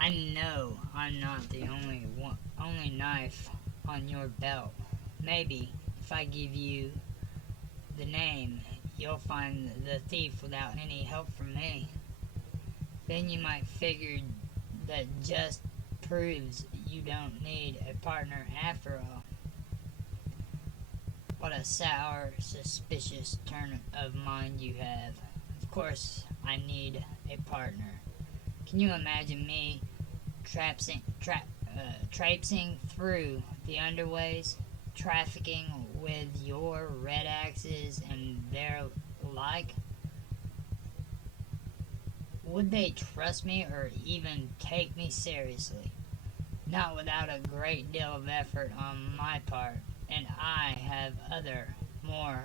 I know I'm not the only knife on your belt. Maybe if I give you the name, you'll find the thief without any help from me. Then you might figure that just proves you don't need a partner after all. What a sour, suspicious turn of mind you have. Of course, I need a partner. Can you imagine me traipsing through the underways, trafficking with your red axes and their like? Would they trust me or even take me seriously? Not without a great deal of effort on my part, and I have other, more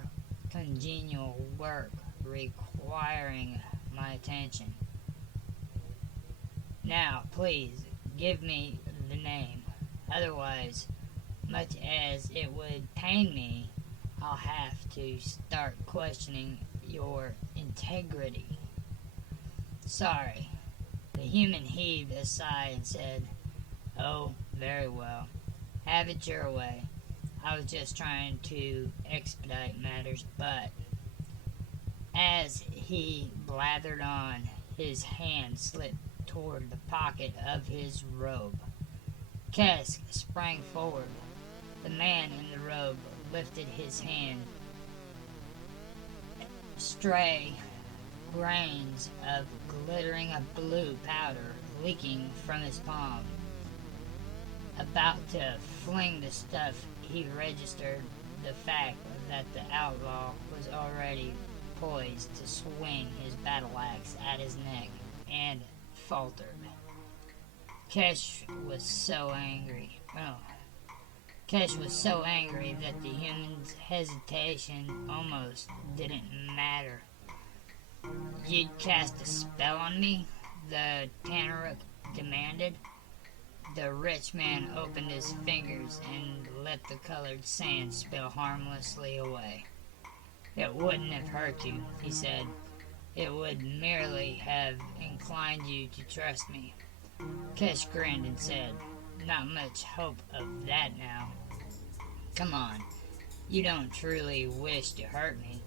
congenial work requiring my attention. Now, please, give me the name. Otherwise, much as it would pain me, I'll have to start questioning your integrity. Sorry. The human heaved a sigh and said, "Oh, very well. Have it your way. I was just trying to expedite matters, but..." As he blathered on, his hand slipped toward the pocket of his robe. Kesk sprang forward. The man in the robe lifted his hand. Stray grains of glittering blue powder leaking from his palm. About to fling the stuff, he registered the fact that the outlaw was already poised to swing his battle axe at his neck, and faltered. Kesh was so angry. Kesh was so angry that the human's hesitation almost didn't matter. "You'd cast a spell on me?" the Tanaruk demanded. The rich man opened his fingers and let the colored sand spill harmlessly away. "It wouldn't have hurt you," he said. "It would merely have inclined you to trust me." Kesh grinned and said, "Not much hope of that now. Come on, you don't truly wish to hurt me.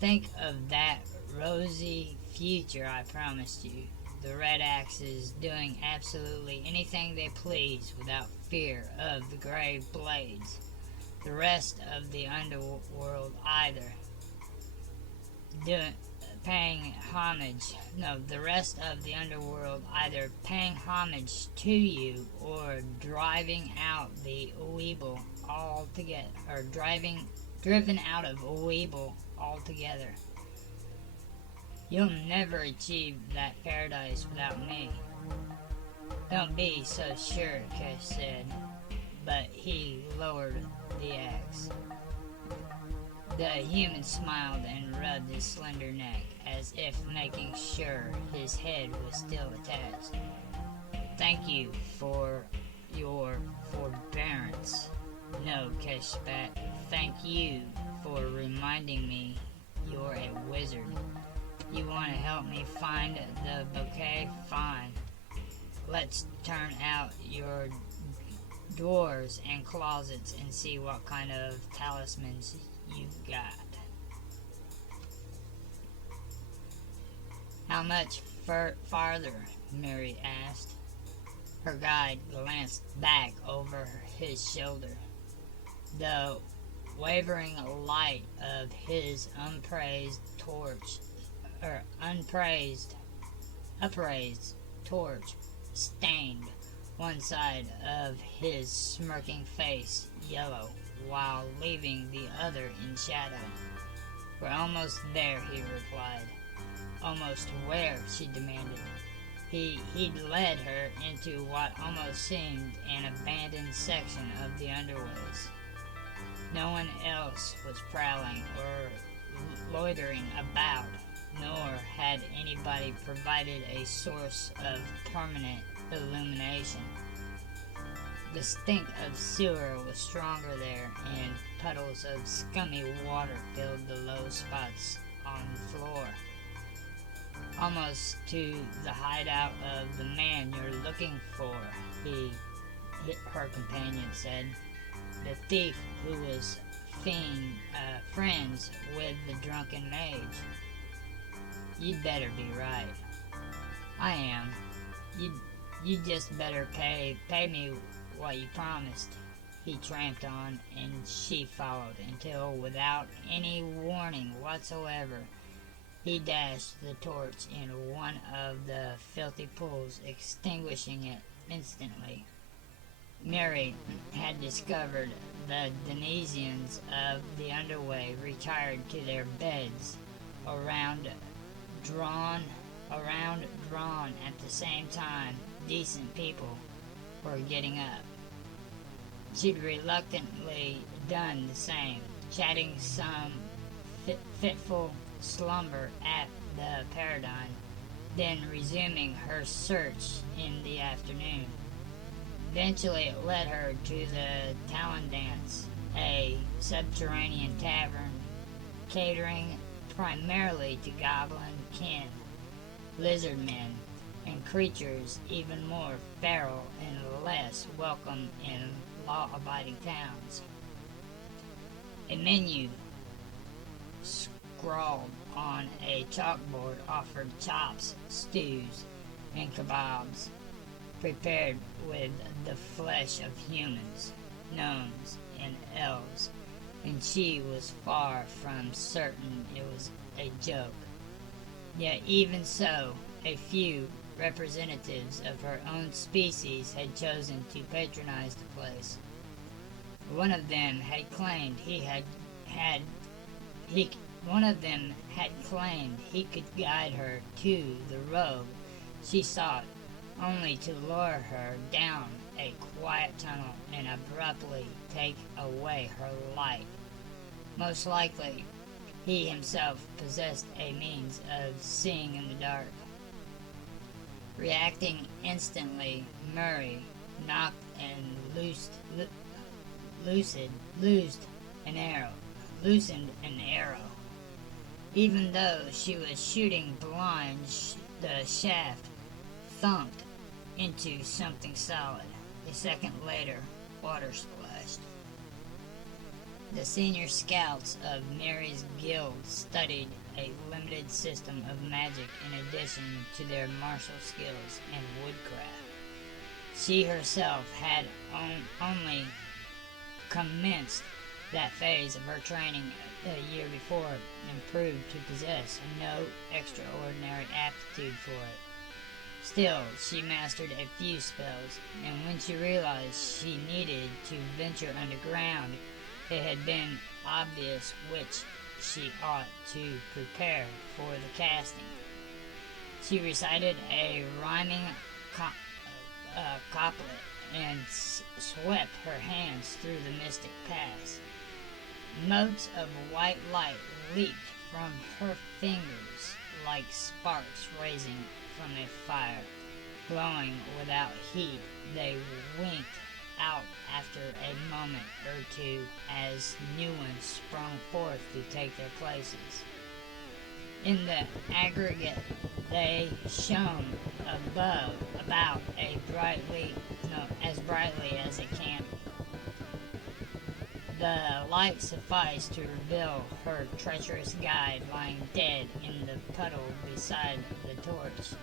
Think of that rosy future I promised you. The Red Axes doing absolutely anything they please without fear of the gray blades. The rest of the underworld either paying homage to you or driving out the Weeble altogether, or driven out of Weeble altogether. You'll never achieve that paradise without me." "Don't be so sure," Kesh said, but he lowered the axe. The human smiled and rubbed his slender neck, as if making sure his head was still attached. "Thank you for your forbearance." "No," Kesh spat. "Thank you for reminding me you're a wizard. You want to help me find the bouquet? Fine. Let's turn out your drawers and closets and see what kind of talismans you've got." "How much farther?" Mary asked. Her guide glanced back over his shoulder. The wavering light of his upraised torch stained one side of his smirking face yellow, while leaving the other in shadow. "We're almost there," he replied. "Almost where?" she demanded. He'd led her into what almost seemed an abandoned section of the underways. No one else was prowling or loitering about, nor had anybody provided a source of permanent illumination. The stink of sewer was stronger there, and puddles of scummy water filled the low spots on the floor. almost to the hideout of the man you're looking for, her companion said. The thief who was friends with the drunken mage. You'd better be right. I am. You just better pay me what you promised. He tramped on, and she followed until, without any warning whatsoever, he dashed the torch in one of the filthy pools, extinguishing it instantly. Mary had discovered the denizens of the underway retired to their beds, drawn at the same time. Decent people were getting up. She'd reluctantly done the same, chatting some fitful slumber at the Paradigm, then resuming her search in the afternoon. Eventually it led her to the Talon Dance, a subterranean tavern catering primarily to goblin kin, lizard men, and creatures even more feral and less welcome in law-abiding towns. A menu scrawled on a chalkboard offered chops, stews, and kebabs prepared with the flesh of humans, gnomes, and elves, and she was far from certain it was a joke. Yet even so, a few representatives of her own species had chosen to patronize the place. One of them had claimed he could guide her to the road she sought, only to lure her down a quiet tunnel and abruptly take away her life. Most likely, he himself possessed a means of seeing in the dark. Reacting instantly, Murray knocked and loosened an arrow. Even though she was shooting blind, the shaft thunked into something solid. A second later, water splashed. The senior scouts of Mary's guild studied a limited system of magic in addition to their martial skills and woodcraft. She herself had only commenced that phase of her training a year before and proved to possess no extraordinary aptitude for it. Still, she mastered a few spells, and when she realized she needed to venture underground, it had been obvious which she ought to prepare for the casting. She recited a rhyming couplet and swept her hands through the mystic paths. Motes of white light leaped from her fingers like sparks raising from a fire. Glowing without heat, they winked out after a moment or two as new ones sprung forth to take their places. In the aggregate, they shone about as brightly as a candle. The light sufficed to reveal her treacherous guide lying dead in the puddle beside the torch.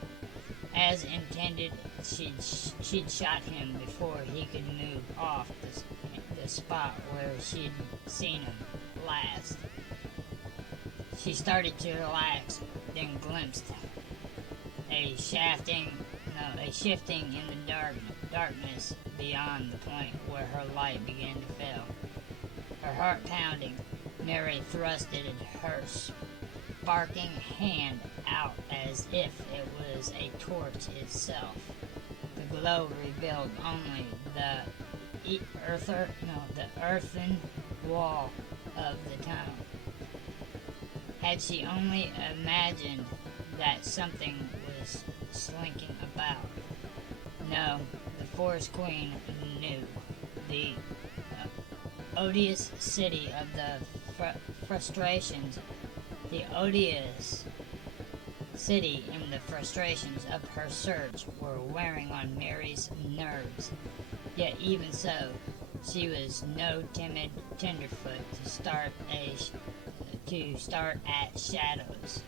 As intended, she'd shot him before he could move off the spot where she'd seen him last. She started to relax, then glimpsed a shifting in the darkness beyond the point where her light began to fail. Her heart pounding, Mary thrusted her sparking hand out as if it was a torch itself. The glow revealed only the earthen wall of the tunnel. Had she only imagined that something was slinking about? No, the Forest Queen knew. The odious city of the frustrations, the odious city and the frustrations of her search were wearing on Mary's nerves. Yet even so, she was no timid tenderfoot to start at shadows.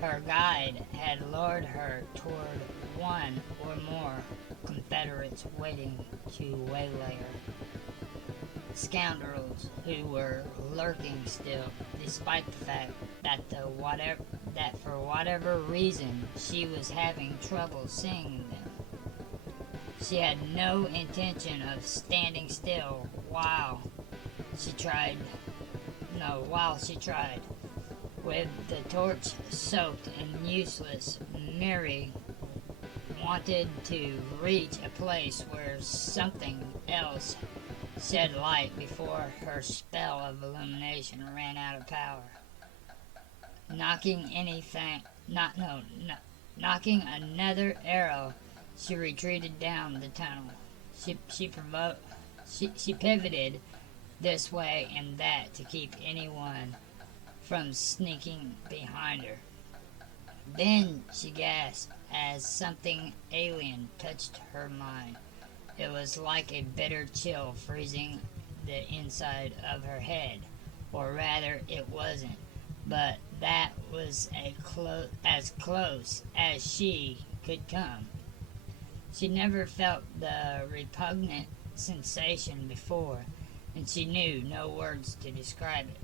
Her guide had lured her toward one or more Confederates waiting to waylay her. Scoundrels who were lurking still, despite the fact that for whatever reason she was having trouble seeing them. She had no intention of standing still while she tried. With the torch soaked and useless, Mary wanted to reach a place where something else shed light before her spell of illumination ran out of power. Knocking another arrow, she retreated down the tunnel. She pivoted this way and that to keep anyone from sneaking behind her. Then she gasped as something alien touched her mind. It was like a bitter chill freezing the inside of her head. Or rather, it wasn't. But that was as close as she could come. She never felt the repugnant sensation before, and she knew no words to describe it.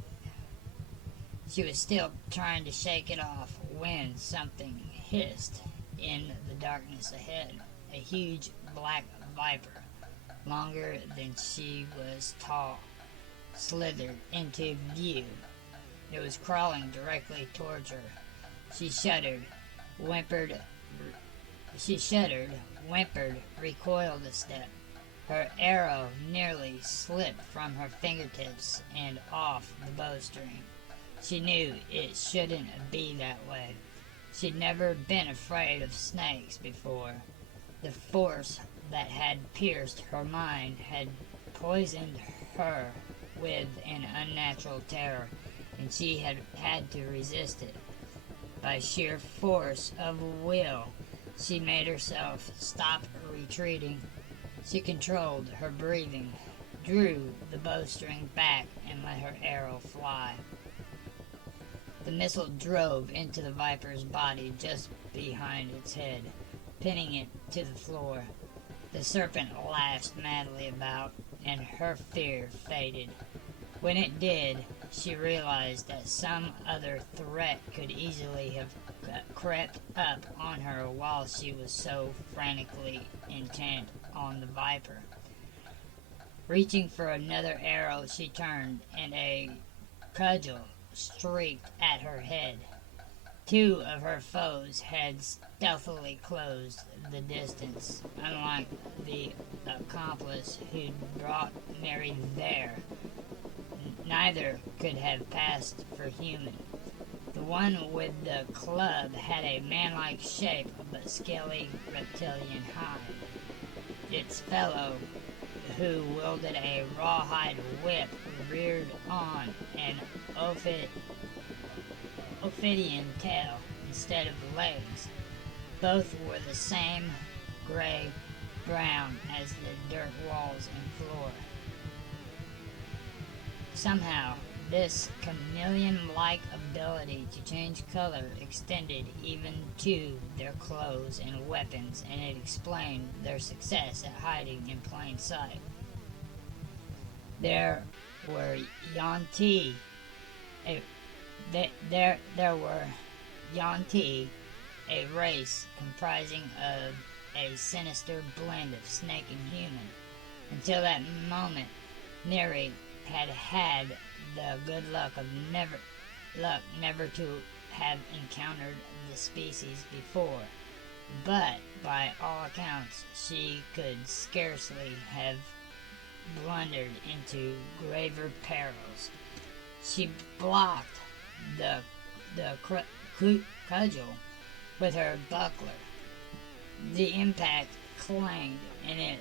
She was still trying to shake it off when something hissed in the darkness ahead. A huge black viper, longer than she was tall, slithered into view. It was crawling directly towards her. She shuddered, whimpered, recoiled a step. Her arrow nearly slipped from her fingertips and off the bowstring. She knew it shouldn't be that way. She'd never been afraid of snakes before. The force that had pierced her mind had poisoned her with an unnatural terror, and she had had to resist it. By sheer force of will, she made herself stop retreating. She controlled her breathing, drew the bowstring back, and let her arrow fly. The missile drove into the viper's body just behind its head, pinning it to the floor. The serpent lashed madly about, and her fear faded. When it did, she realized that some other threat could easily have crept up on her while she was so frantically intent on the viper. Reaching for another arrow, she turned, and a cudgel streaked at her head. Two of her foes had stealthily closed the distance, unlike the accomplice who'd brought Mary there. Neither could have passed for human. The one with the club had a man-like shape but scaly reptilian hide. Its fellow, who wielded a rawhide whip, reared on an ophidian tail instead of legs. Both were the same gray-brown as the dirt walls and floor. Somehow, this chameleon-like ability to change color extended even to their clothes and weapons, and it explained their success at hiding in plain sight. There were Yanti, a race comprising of a sinister blend of snake and human. Until that moment, Mary had had the good luck never to have encountered the species before, but by all accounts she could scarcely have blundered into graver perils. She blocked the cudgel with her buckler. The impact clanged, and it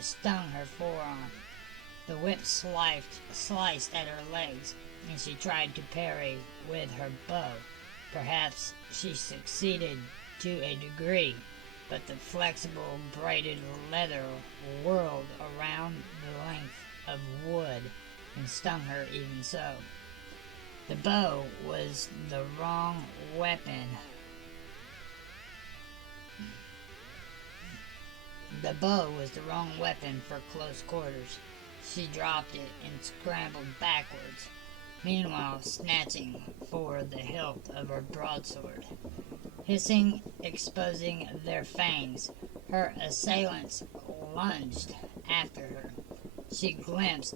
stung her forearm. The whip sliced at her legs, and she tried to parry with her bow. Perhaps she succeeded to a degree, but the flexible braided leather whirled around the length of wood and stung her even so. The bow was the wrong weapon. The bow was the wrong weapon for close quarters. She dropped it and scrambled backwards, meanwhile snatching for the hilt of her broadsword. Hissing, exposing their fangs, her assailants lunged after her. She glimpsed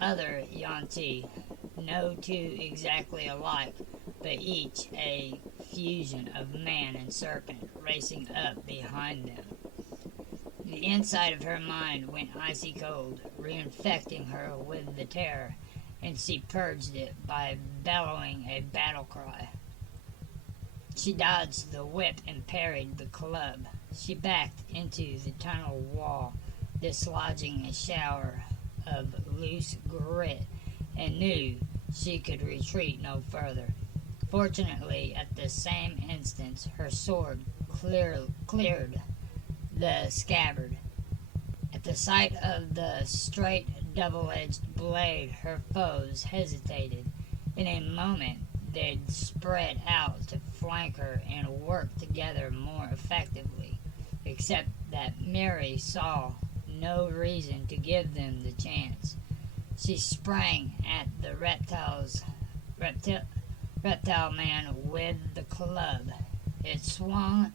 other Yuan-ti, no two exactly alike, but each a fusion of man and serpent racing up behind them. The inside of her mind went icy cold, reinfecting her with the terror, and she purged it by bellowing a battle cry. She dodged the whip and parried the club. She backed into the tunnel wall, dislodging a shower of loose grit, and knew she could retreat no further. Fortunately, at the same instant, her sword cleared the scabbard. At the sight of the straight, double-edged blade, her foes hesitated. In a moment, they'd spread out to flank her and work together more effectively, except that Mary saw no reason to give them the chance. She sprang at the reptile man with the club. It swung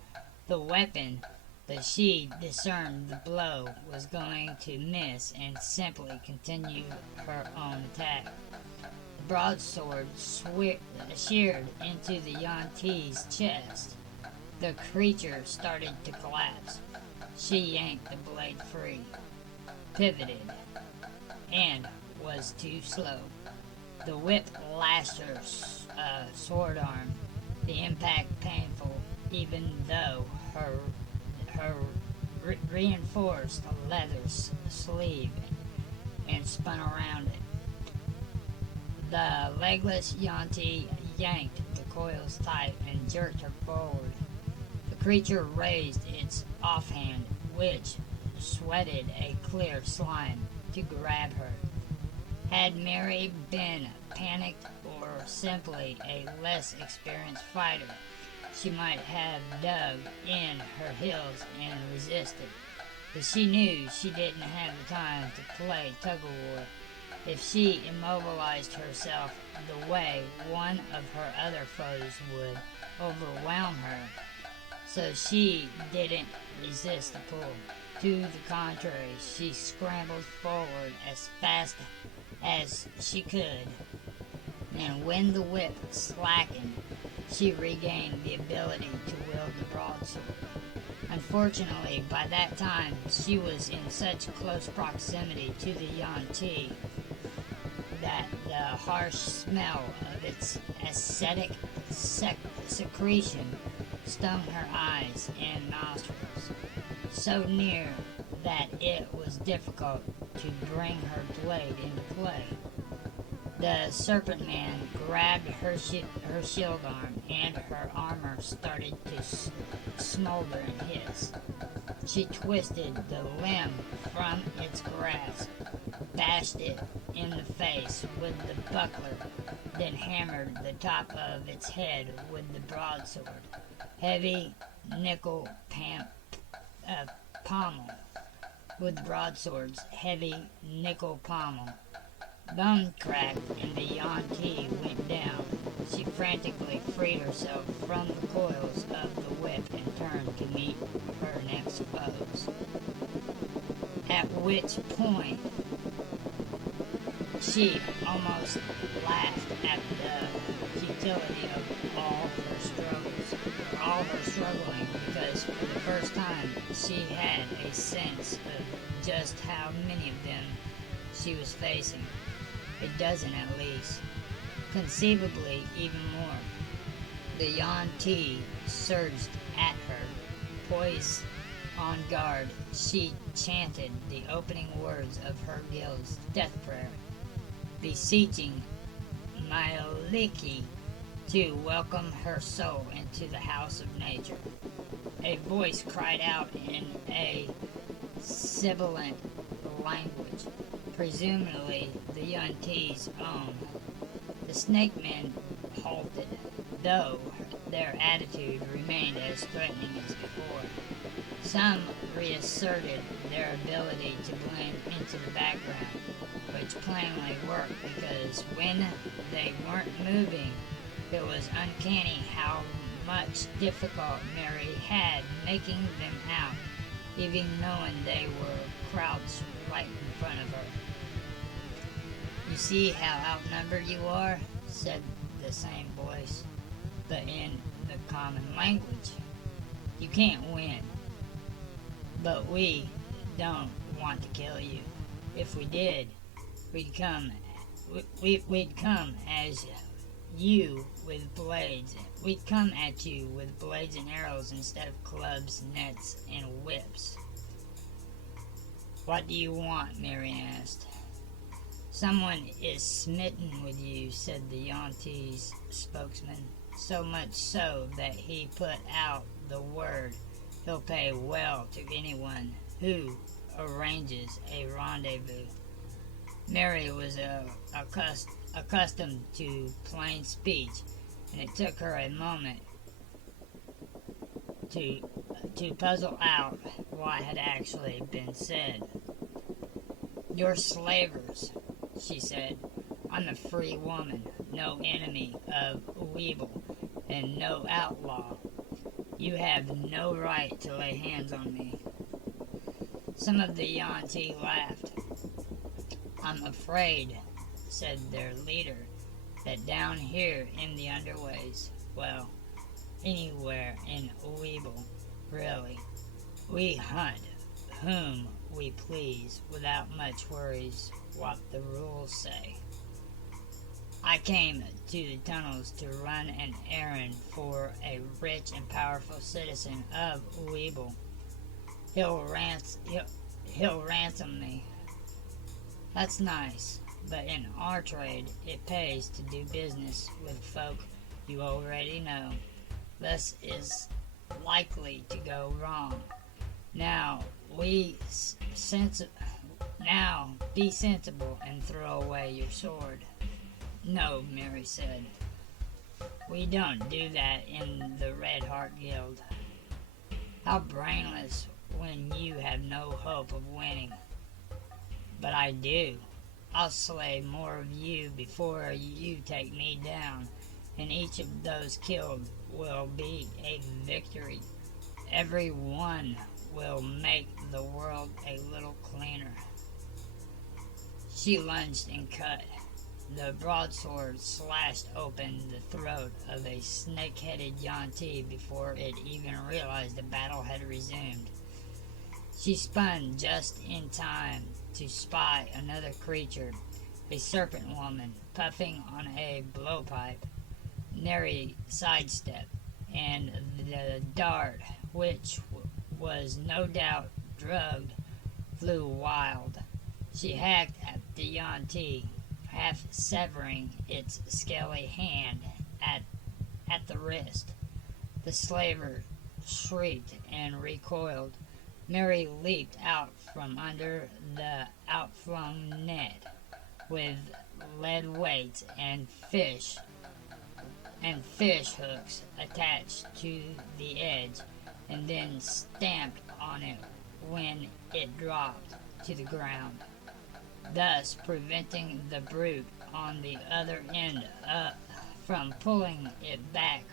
the weapon, but she discerned the blow was going to miss and simply continued her own attack. The broadsword sheared into the Yuan-ti's chest. The creature started to collapse. She yanked the blade free, pivoted, and was too slow. The whip lashed her sword arm, the impact painful, even though her reinforced leather sleeve and spun around it. The legless Yuan-ti yanked the coils tight and jerked her forward. The creature raised its offhand, which sweated a clear slime, to grab her. Had Mary been panicked or simply a less experienced fighter, she might have dug in her heels and resisted. But she knew she didn't have the time to play tug-of-war. If she immobilized herself the way one of her other foes would overwhelm her, so she didn't resist the pull. To the contrary, she scrambled forward as fast as she could, and when the whip slackened, she regained the ability to wield the broadsword. Unfortunately, by that time, she was in such close proximity to the Yuan-ti that the harsh smell of its acidic secretion stung her eyes and nostrils, so near that it was difficult to bring her blade into play. The serpent man grabbed her shield arm, and her armor started to smolder and hiss. She twisted the limb from its grasp, bashed it in the face with the buckler, then hammered the top of its head with the broadsword. Heavy nickel pommel. With the broadsword's heavy nickel pommel. Bone cracked and the Yuan-ti went down. She frantically freed herself from the coils of the whip and turned to meet her next foes. At which point, she almost laughed at the futility of all her struggling, because for the first time she had a sense of just how many of them she was facing. A dozen at least. Conceivably even more. The Yuan-ti surged at her. Poised on guard, she chanted the opening words of her guild's death prayer, beseeching Maliki to welcome her soul into the house of nature. A voice cried out in a sibilant language, presumably the Yunti's own. The snake men halted, though their attitude remained as threatening as before. Some reasserted their ability to blend into the background, which plainly worked because when they weren't moving, it was uncanny how much difficult Mary had making them out, even knowing they were crouched right in front of her. "You see how outnumbered you are?" said the same voice, but in the common language. "You can't win. But we don't want to kill you. If we did, we'd come as you with blades. We'd come at you with blades and arrows instead of clubs, nets, and whips." "What do you want?" Mary asked. "Someone is smitten with you," said the Yonti's spokesman, "so much so that he put out the word he'll pay well to anyone who arranges a rendezvous." Mary was accustomed to plain speech, and it took her a moment to puzzle out what had actually been said. "You're slavers," she said. "I'm a free woman, no enemy of Weeble, and no outlaw. You have no right to lay hands on me." Some of the Yuan-Ti laughed. "I'm afraid," said their leader, "that down here in the underways, well, anywhere in Weeble, really, we hunt whom we please without much worries what the rules say. I came to the tunnels to run an errand for a rich and powerful citizen of Weeble. He'll ransom me." "That's nice, but in our trade it pays to do business with folk you already know. Less is likely to go wrong. Now be sensible and throw away your sword." "No," Mary said. "We don't do that in the Red Heart Guild." "How brainless when you have no hope of winning." "But I do. I'll slay more of you before you take me down, and each of those killed will be a victory. Every one will make the world a little cleaner." She lunged and cut. The broadsword slashed open the throat of a snake-headed Yuan-Ti before it even realized the battle had resumed. She spun just in time to spy another creature, a serpent woman, puffing on a blowpipe. Nary sidestepped, and the dart, which was no doubt drugged, flew wild. She hacked at the Yuan-Ti, half severing its scaly hand at the wrist. The slaver shrieked and recoiled. Mary leaped out from under the outflung net with lead weights and fish hooks attached to the edge, and then stamped on it when it dropped to the ground, thus preventing the brute on the other end from pulling it back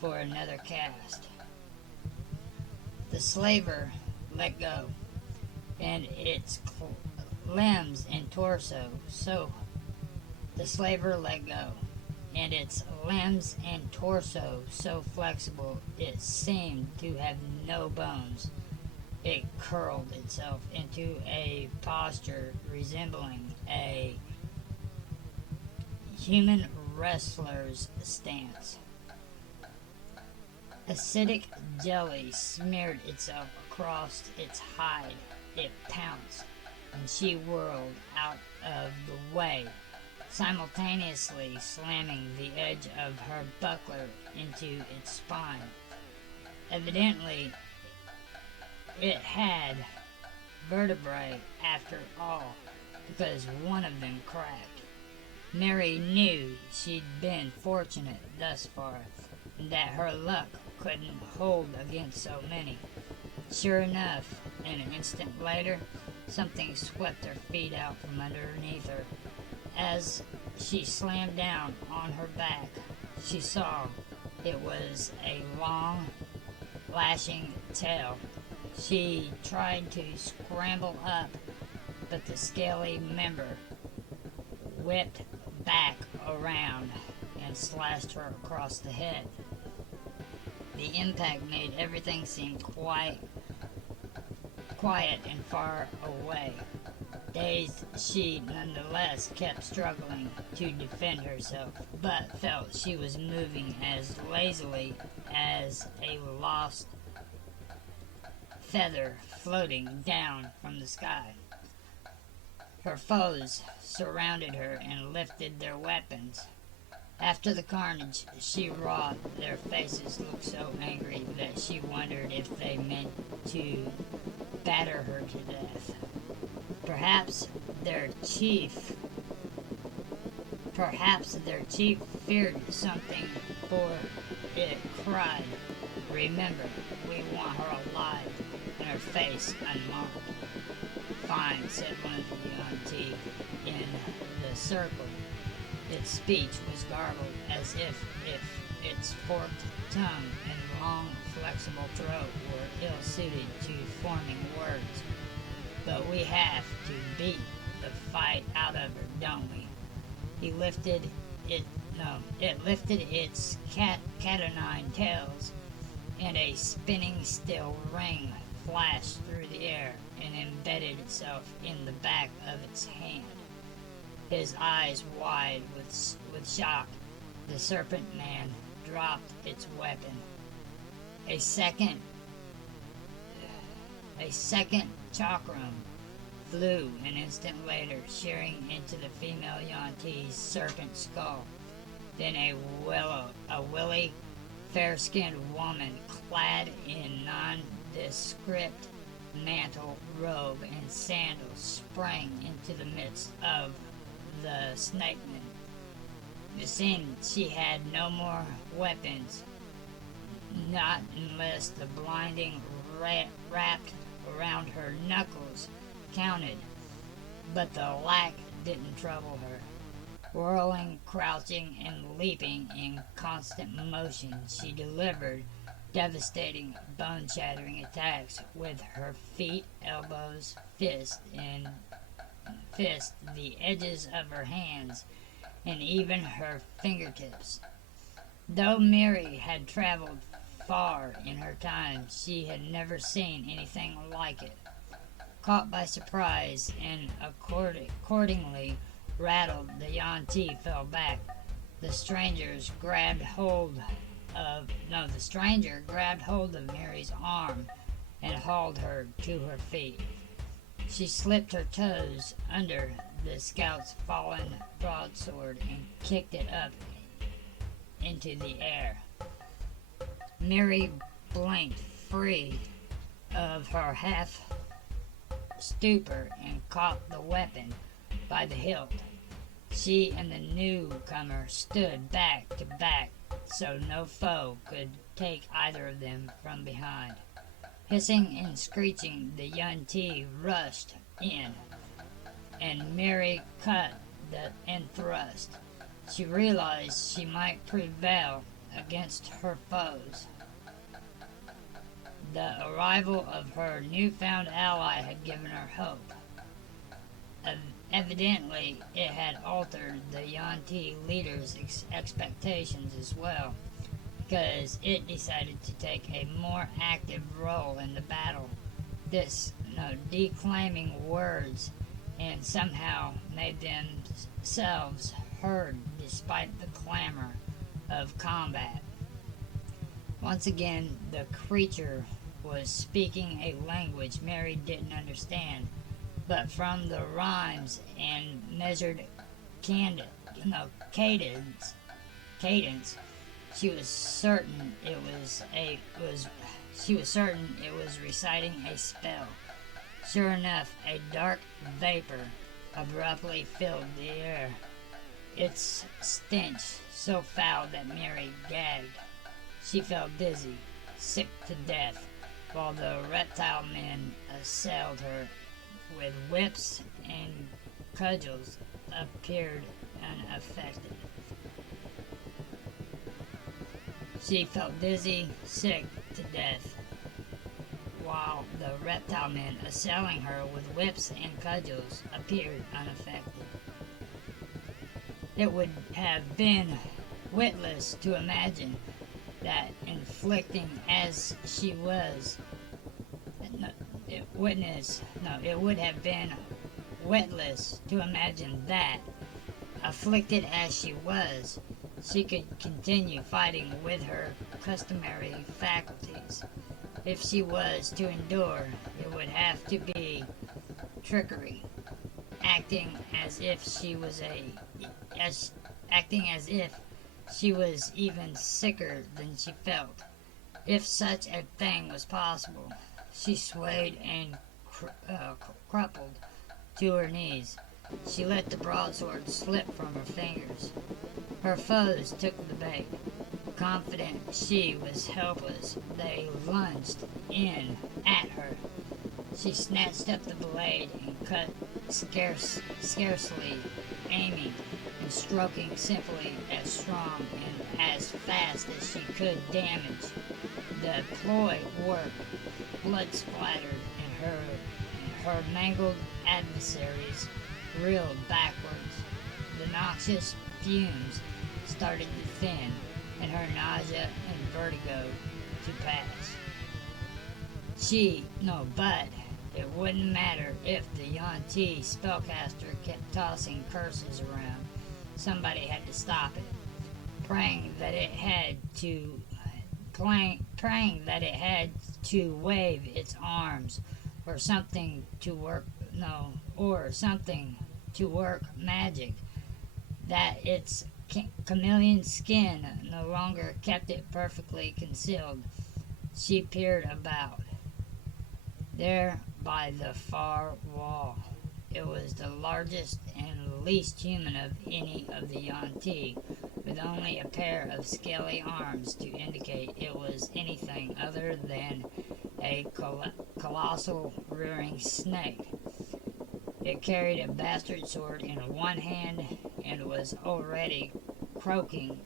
for another cast. The slaver let go, and its limbs and torso so flexible it seemed to have no bones. It curled itself into a posture resembling a human wrestler's stance. Acidic jelly smeared itself across its hide. It pounced, and she whirled out of the way, simultaneously slamming the edge of her buckler into its spine. Evidently, it had vertebrae after all, because one of them cracked. Mary knew she'd been fortunate thus far, and that her luck couldn't hold against so many. Sure enough, an instant later, something swept her feet out from underneath her. As she slammed down on her back, she saw it was a long, lashing tail. She tried to scramble up, but the scaly member whipped back around and slashed her across the head. The impact made everything seem quiet and far away. Dazed, she nonetheless kept struggling to defend herself, but felt she was moving as lazily as a lost feather floating down from the sky. Her foes surrounded her and lifted their weapons. After the carnage she wrought, their faces looked so angry that she wondered if they meant to batter her to death. Perhaps their chief feared something, for it cried, "Remember, we want her alive and her face unmarked." "Fine," said one of the Yuan-Ti in the circle. Its speech was garbled, as if its forked tongue and long, flexible throat were ill-suited to forming words. "But we have to beat the fight out of her, don't we?" It lifted its cat-o'-nine tails, and a spinning steel ring flashed through the air and embedded itself in the back of its hand. His eyes wide with shock, the serpent man dropped its weapon. A second chakram flew an instant later, shearing into the female Yuan-Ti's serpent skull. Then a willy, fair-skinned woman clad in nondescript mantle, robe, and sandals sprang into the midst of the snakemen. It seemed she had no more weapons, not unless the blinding wrapped around her knuckles counted, but the lack didn't trouble her. Whirling, crouching, and leaping in constant motion, she delivered devastating, bone-shattering attacks with her feet, elbows, fists, the edges of her hands, and even her fingertips. Though Mary had traveled far in her time, she had never seen anything like it. Caught by surprise and accordingly rattled, the Yuan-Ti fell back. The stranger grabbed hold of Mary's arm and hauled her to her feet. She slipped her toes under the scout's fallen broadsword and kicked it up into the air. Mary blinked free of her half stupor and caught the weapon by the hilt. She and the newcomer stood back to back, so no foe could take either of them from behind. Hissing and screeching, the Yuan-Ti rushed in, and Mary cut and thrust. She realized she might prevail against her foes. The arrival of her newfound ally had given her hope. Evidently, it had altered the Yuan-Ti leader's expectations as well, because it decided to take a more active role in the battle. Declaiming words, and somehow made themselves heard despite the clamor of combat. Once again, the creature was speaking a language Mary didn't understand, but from the rhymes and measured cadence. She was certain she was certain it was reciting a spell. Sure enough, a dark vapor abruptly filled the air. Its stench so foul that Mary gagged. She felt dizzy, sick to death, while the reptile men assailed her with whips and cudgels appeared unaffected. She felt dizzy, sick to death, while the reptile men assailing her with whips and cudgels appeared unaffected. It would have been witless to imagine that inflicting as she was, it would have been witless to imagine that, afflicted as she was, she could continue fighting with her customary faculties. If she was to endure, it would have to be trickery, acting as if she was even sicker than she felt. If such a thing was possible, she swayed and crumpled to her knees. She let the broadsword slip from her fingers. Her foes took the bait. Confident she was helpless, they lunged in at her. She snatched up the blade and cut scarcely aiming and stroking simply as strong and as fast as she could damage. The ploy worked. Blood splattered, and her mangled adversaries reeled backwards. The noxious fumes started to thin, and her nausea and vertigo to pass. But it wouldn't matter if the Yuan-Ti spellcaster kept tossing curses around. Somebody had to stop it, praying that it had to wave its arms or something to work magic, that its chameleon skin no longer kept it perfectly concealed. She peered about. There, by the far wall, it was the largest and least human of any of the Yuan-Ti, with only a pair of scaly arms to indicate it was anything other than a colossal rearing snake. It carried a bastard sword in one hand and was already croaking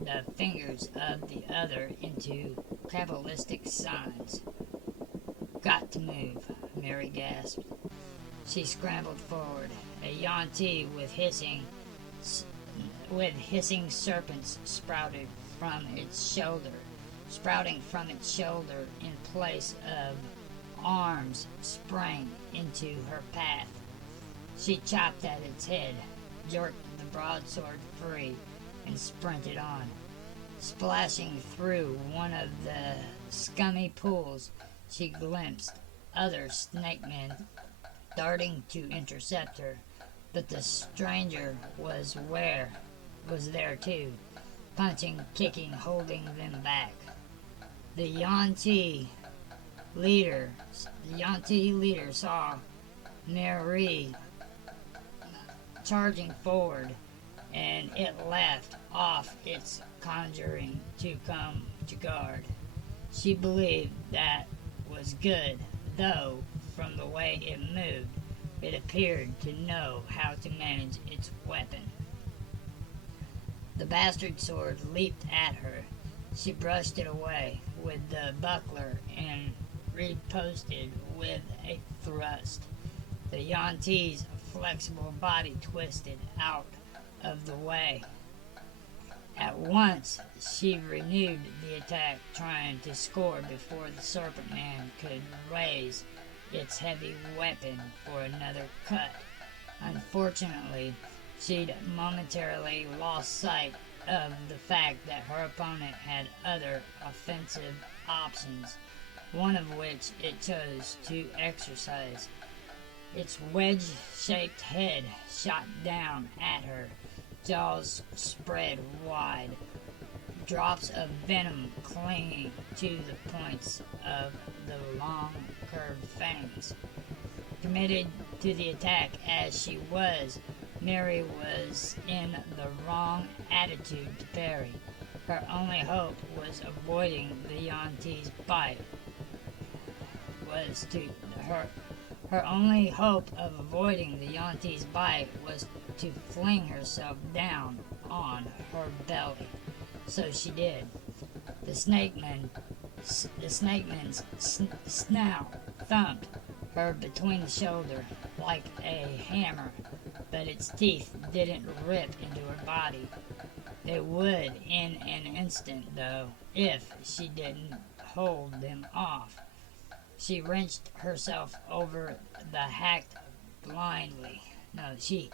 the fingers of the other into cabalistic signs. Got to move, Mary gasped. She scrambled forward. A Yuan-Ti with hissing serpents sprouting from its shoulder in place of arms sprang into her path. She chopped at its head, jerked the broadsword free, and sprinted on. Splashing through one of the scummy pools, she glimpsed other snake men darting to intercept her, but the stranger was there too, punching, kicking, holding them back. The Yuan-Ti leader saw Mary charging forward, and it left off its conjuring to come to guard. She believed that was good, though from the way it moved, it appeared to know how to manage its weapon. The bastard sword leaped at her. She brushed it away with the buckler and riposted with a thrust. The Yuan-Ti's flexible body twisted out of the way. At once, she renewed the attack, trying to score before the serpent man could raise its heavy weapon for another cut. Unfortunately, she'd momentarily lost sight of the fact that her opponent had other offensive options, one of which it chose to exercise. Its wedge-shaped head shot down at her. jaws spread wide, drops of venom clinging to the points of the long, curved fangs. Committed to the attack as she was, Mary was in the wrong attitude to parry. Her only hope was avoiding the Yantee's bite. Her only hope of avoiding the Yantee's bite was to fling herself down on her belly. So she did. The snakeman's snout thumped her between the shoulder like a hammer, but its teeth didn't rip into her body. They would in an instant, though, if she didn't hold them off. She wrenched herself over the hacked blindly. No, she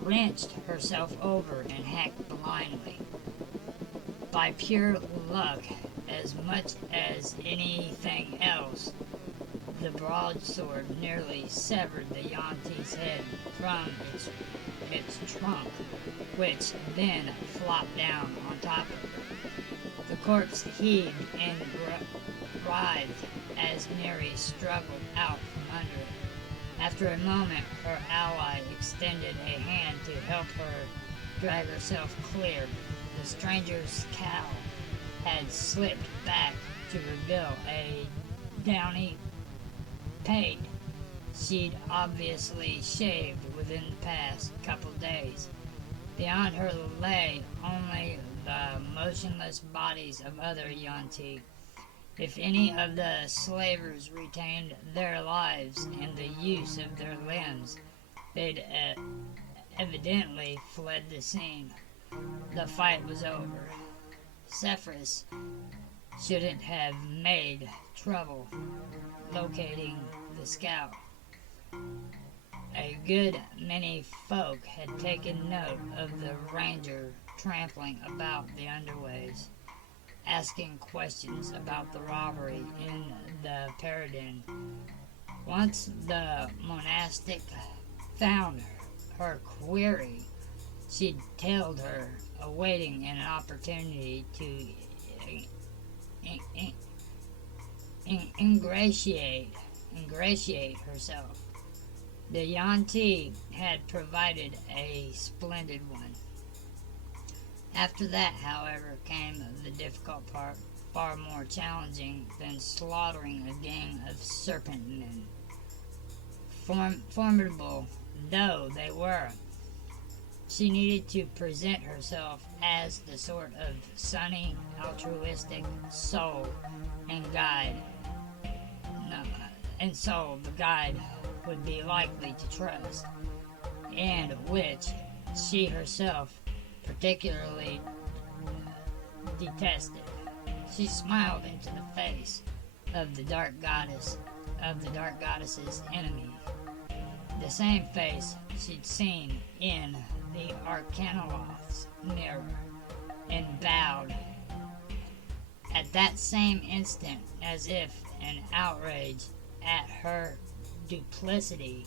wrenched herself over and hacked blindly. By pure luck, as much as anything else, the broadsword nearly severed the Yantee's head from its trunk, which then flopped down on top of her. The corpse heaved and writhed as Mary struggled out from under it. After a moment, her ally extended a hand to help her drag herself clear. The stranger's cowl had slipped back to reveal a downy pate she'd obviously shaved within the past couple days. Beyond her lay only the motionless bodies of other Yuan-ti. If any of the slavers retained their lives and the use of their limbs, they'd evidently fled the scene. The fight was over. Cephas shouldn't have made trouble locating the scout. A good many folk had taken note of the ranger trampling about the underways, asking questions about the robbery in the Paradin. Once the monastic found her query, she tailed her, awaiting an opportunity to ingratiate herself. The Yuan-ti had provided a splendid one. After that, however, came the difficult part, far more challenging than slaughtering a gang of serpent men. Formidable though they were, she needed to present herself as the sort of sunny, altruistic soul and the guide would be likely to trust, and which she herself particularly detested. She smiled into the face of the dark goddess's enemy, the same face she'd seen in the Arcanoloth's mirror, and bowed. At that same instant, as if in outrage at her duplicity,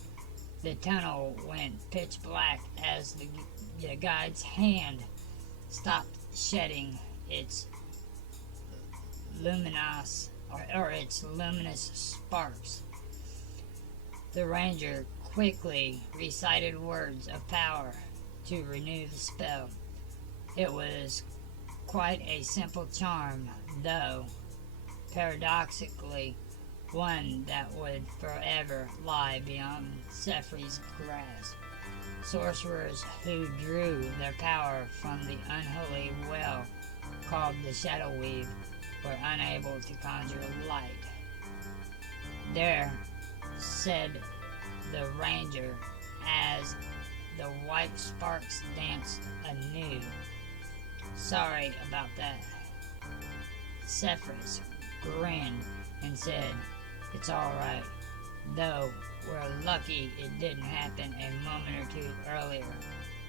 the tunnel went pitch black as the guide's hand stopped shedding its luminous sparks. The ranger quickly recited words of power to renew the spell. It was quite a simple charm, though paradoxically one that would forever lie beyond Cephas' grasp. Sorcerers who drew their power from the unholy well called the Shadow Weave were unable to conjure light. There, said the ranger, as the white sparks danced anew. Sorry about that. Cephas grinned and said, "It's all right, though we're lucky it didn't happen a moment or two earlier,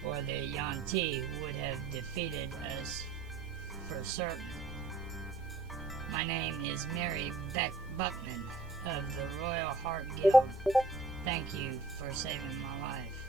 or the Yuan-ti would have defeated us for certain. My name is Mary Buckman of the Royal Heart Guild. Thank you for saving my life."